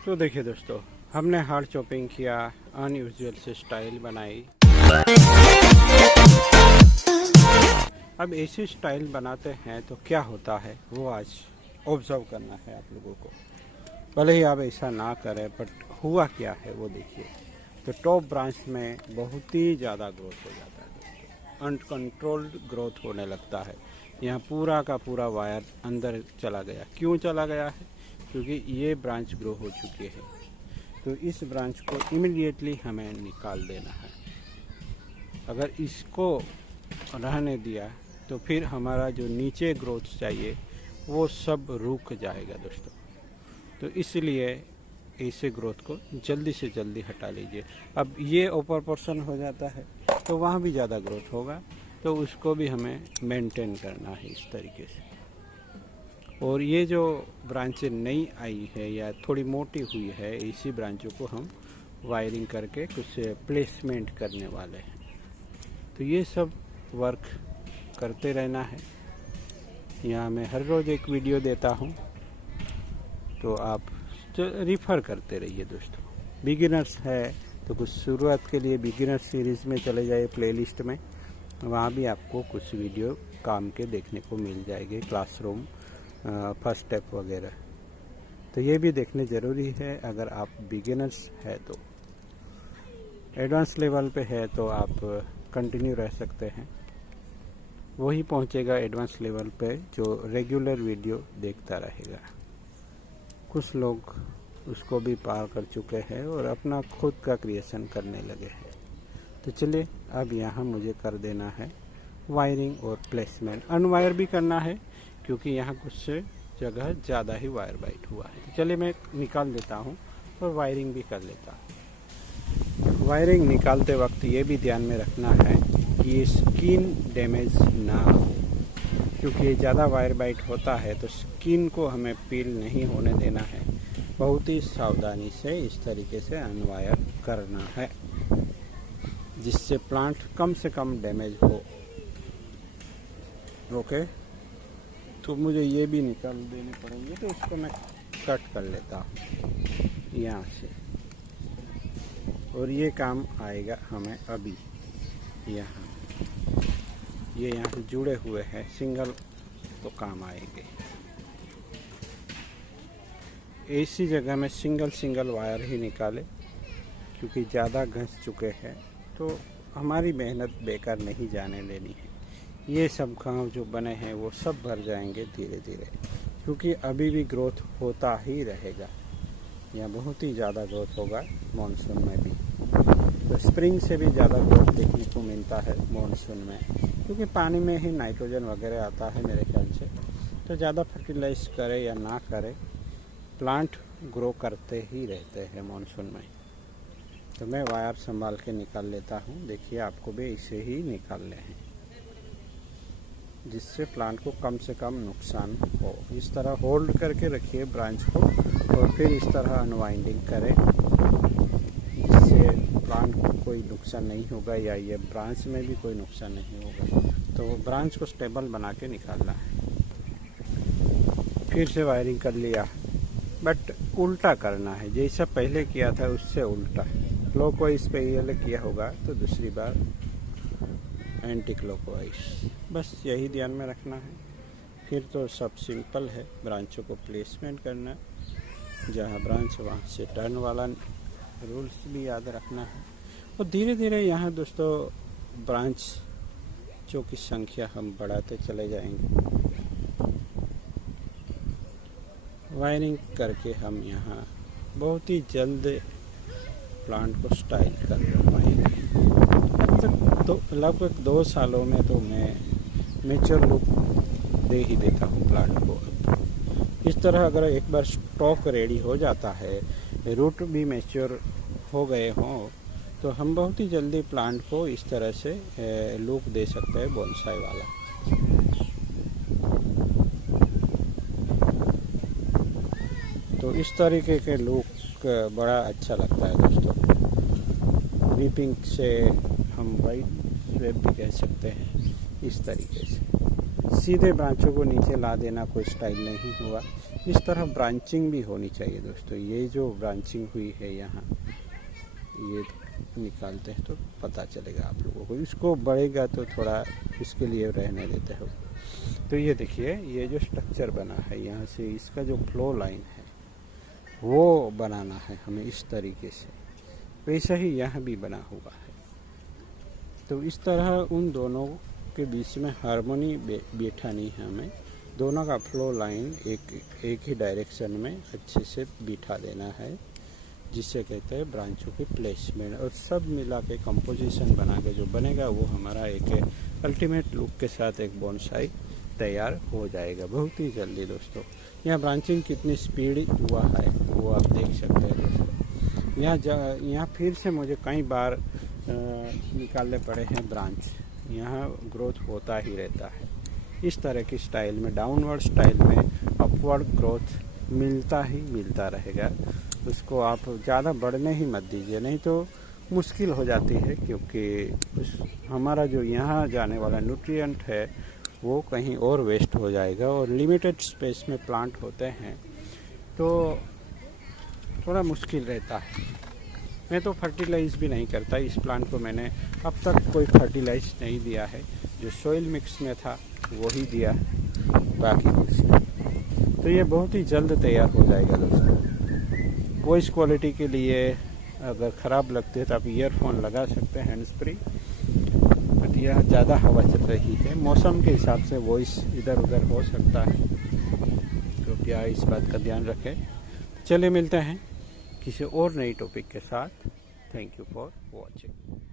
तो देखिए दोस्तों, हमने हार्ड चॉपिंग किया, अनयूजुअल से स्टाइल बनाई। अब ऐसी स्टाइल बनाते हैं तो क्या होता है वो आज ऑब्जर्व करना है आप लोगों को। भले ही आप ऐसा ना करें, बट हुआ क्या है वो देखिए। तो टॉप ब्रांच में बहुत ही ज़्यादा ग्रोथ हो जाता है दोस्तों, अनकंट्रोल्ड ग्रोथ होने लगता है। यहाँ पूरा का पूरा वायर अंदर चला गया। क्यों चला गया है? क्योंकि ये ब्रांच ग्रो हो चुकी है। तो इस ब्रांच को इमीडिएटली हमें निकाल देना है। अगर इसको रहने दिया तो फिर हमारा जो नीचे ग्रोथ चाहिए वो सब रुक जाएगा दोस्तों। तो इसलिए ऐसे ग्रोथ को जल्दी से जल्दी हटा लीजिए। अब ये ओपर पोर्शन हो जाता है तो वहाँ भी ज़्यादा ग्रोथ होगा, तो उसको भी हमें मेंटेन करना है इस तरीके से। और ये जो ब्रांचें नई आई है या थोड़ी मोटी हुई है, इसी ब्रांचों को हम वायरिंग करके कुछ प्लेसमेंट करने वाले हैं। तो ये सब वर्क करते रहना है। यहाँ मैं हर रोज़ एक वीडियो देता हूँ, तो आप रिफ़र करते रहिए दोस्तों। बिगिनर्स है तो कुछ शुरुआत के लिए बिगिनर्स सीरीज़ में चले जाइए प्लेलिस्ट में, वहाँ भी आपको कुछ वीडियो काम के देखने को मिल जाएंगे, क्लासरूम फर्स्ट स्टेप वगैरह। तो ये भी देखने ज़रूरी है अगर आप बिगिनर्स है तो। एडवांस लेवल पे है तो आप कंटिन्यू रह सकते हैं, वही पहुंचेगा एडवांस लेवल पे जो रेगुलर वीडियो देखता रहेगा। कुछ लोग उसको भी पार कर चुके हैं और अपना खुद का क्रिएशन करने लगे हैं। तो चलिए, अब यहाँ मुझे कर देना है वायरिंग और प्लेसमेंट। अनवायर भी करना है क्योंकि यहाँ कुछ जगह ज़्यादा ही वायर बाइट हुआ है। तो चलिए मैं निकाल देता हूँ और वायरिंग भी कर लेता हूँ। वायरिंग निकालते वक्त ये भी ध्यान में रखना है कि ये स्किन डैमेज ना हो, क्योंकि ये ज़्यादा वायर बाइट होता है तो स्किन को हमें पील नहीं होने देना है। बहुत ही सावधानी से इस तरीके से अनवायर करना है जिससे प्लांट कम से कम डैमेज हो। ओके, तो मुझे ये भी निकाल देने पड़ेंगे, तो इसको मैं कट कर लेता हूँ यहाँ से। और ये काम आएगा हमें अभी। यहाँ ये यहाँ से जुड़े हुए हैं सिंगल, तो काम आएंगे। ऐसी जगह में सिंगल वायर ही निकाले, क्योंकि ज़्यादा घस चुके हैं तो हमारी मेहनत बेकार नहीं जाने देनी है। ये सब गाँव जो बने हैं वो सब भर जाएंगे धीरे धीरे, क्योंकि अभी भी ग्रोथ होता ही रहेगा। यहाँ बहुत ही ज़्यादा ग्रोथ होगा मानसून में भी। तो स्प्रिंग से भी ज़्यादा ग्रोथ देखने को मिलता है मानसून में, क्योंकि पानी में ही नाइट्रोजन वगैरह आता है मेरे ख्याल से। तो ज़्यादा फर्टिलाइज करे या ना करे, प्लांट ग्रो करते ही रहते हैं मानसून में। तो मैं वायर संभाल के निकाल लेता हूँ। देखिए, आपको भी इसे ही निकालने हैं जिससे प्लांट को कम से कम नुकसान हो। इस तरह होल्ड करके रखिए ब्रांच को और फिर इस तरह अनवाइंडिंग करें, जिससे प्लांट को कोई नुकसान नहीं होगा या ये ब्रांच में भी कोई नुकसान नहीं होगा। तो ब्रांच को स्टेबल बना के निकालना है। फिर से वायरिंग कर लिया, बट उल्टा करना है, जैसा पहले किया था उससे उल्टा। क्लॉकवाइज पहले किया होगा तो दूसरी बार एंटी क्लॉकवाइज, बस यही ध्यान में रखना है। फिर तो सब सिंपल है, ब्रांचों को प्लेसमेंट करना, जहाँ ब्रांच वहाँ से टर्न वाला रूल्स भी याद रखना है। और धीरे धीरे यहाँ दोस्तों ब्रांचों की संख्या हम बढ़ाते चले जाएंगे। वायरिंग करके हम यहाँ बहुत ही जल्द प्लांट को स्टाइल कर पाएंगे। अब तक तो लगभग 2 सालों में तो मैं नेचर लुक दे ही देता हूँ प्लांट को। इस तरह अगर एक बार स्टॉक रेडी हो जाता है, रूट भी मैच्योर हो गए हों, तो हम बहुत ही जल्दी प्लांट को इस तरह से लुक दे सकते हैं बोनसाई वाला। तो इस तरीके के लुक बड़ा अच्छा लगता है दोस्तों। वीपिंग से हम वाइट स्वेप भी कह सकते हैं, इस तरीके से। सीधे ब्रांचों को नीचे ला देना कोई स्टाइल नहीं हुआ। इस तरह ब्रांचिंग भी होनी चाहिए दोस्तों। ये जो ब्रांचिंग हुई है यहाँ, ये निकालते हैं तो पता चलेगा आप लोगों को। इसको बढ़ेगा तो थोड़ा इसके लिए रहने देते हो। तो ये देखिए, ये जो स्ट्रक्चर बना है यहाँ से, इसका जो फ्लो लाइन है वो बनाना है हमें इस तरीके से। वैसा ही यहाँ भी बना हुआ है। तो इस तरह उन दोनों के बीच में हार्मोनी बैठानी है हमें। दोनों का फ्लो लाइन एक ही डायरेक्शन में अच्छे से बिठा देना है, जिसे कहते हैं ब्रांचों की प्लेसमेंट। और सब मिला के कंपोजिशन बना के जो बनेगा वो हमारा एक अल्टीमेट लुक के साथ एक बोनसाई तैयार हो जाएगा बहुत ही जल्दी दोस्तों। यहाँ ब्रांचिंग कितनी स्पीड हुआ है वो आप देख सकते हैं दोस्तों। यहाँ फिर से मुझे कई बार निकालने पड़े हैं ब्रांच। यहाँ ग्रोथ होता ही रहता है इस तरह की स्टाइल में, डाउनवर्ड स्टाइल में अपवर्ड ग्रोथ मिलता रहेगा। उसको आप ज़्यादा बढ़ने ही मत दीजिए, नहीं तो मुश्किल हो जाती है, क्योंकि हमारा जो यहाँ जाने वाला न्यूट्रिएंट है वो कहीं और वेस्ट हो जाएगा। और लिमिटेड स्पेस में प्लांट होते हैं तो थोड़ा मुश्किल रहता है। मैं तो फर्टिलाइज़ भी नहीं करता इस प्लांट को। मैंने अब तक कोई फर्टिलाइज नहीं दिया है, जो सोइल मिक्स में था वो ही दिया, बाकी कुछ नहीं। तो ये बहुत ही जल्द तैयार हो जाएगा दोस्तों। वॉइस क्वालिटी के लिए अगर ख़राब लगते हैं तो आप ईयरफोन लगा सकते हैं, हैंड्स फ्री। बट यह ज़्यादा हवा चल रही है, मौसम के हिसाब से वॉइस इधर उधर हो सकता है, तो क्या इस बात का ध्यान रखें। चलिए मिलते हैं किसी और नई टॉपिक के साथ। Thank you for watching.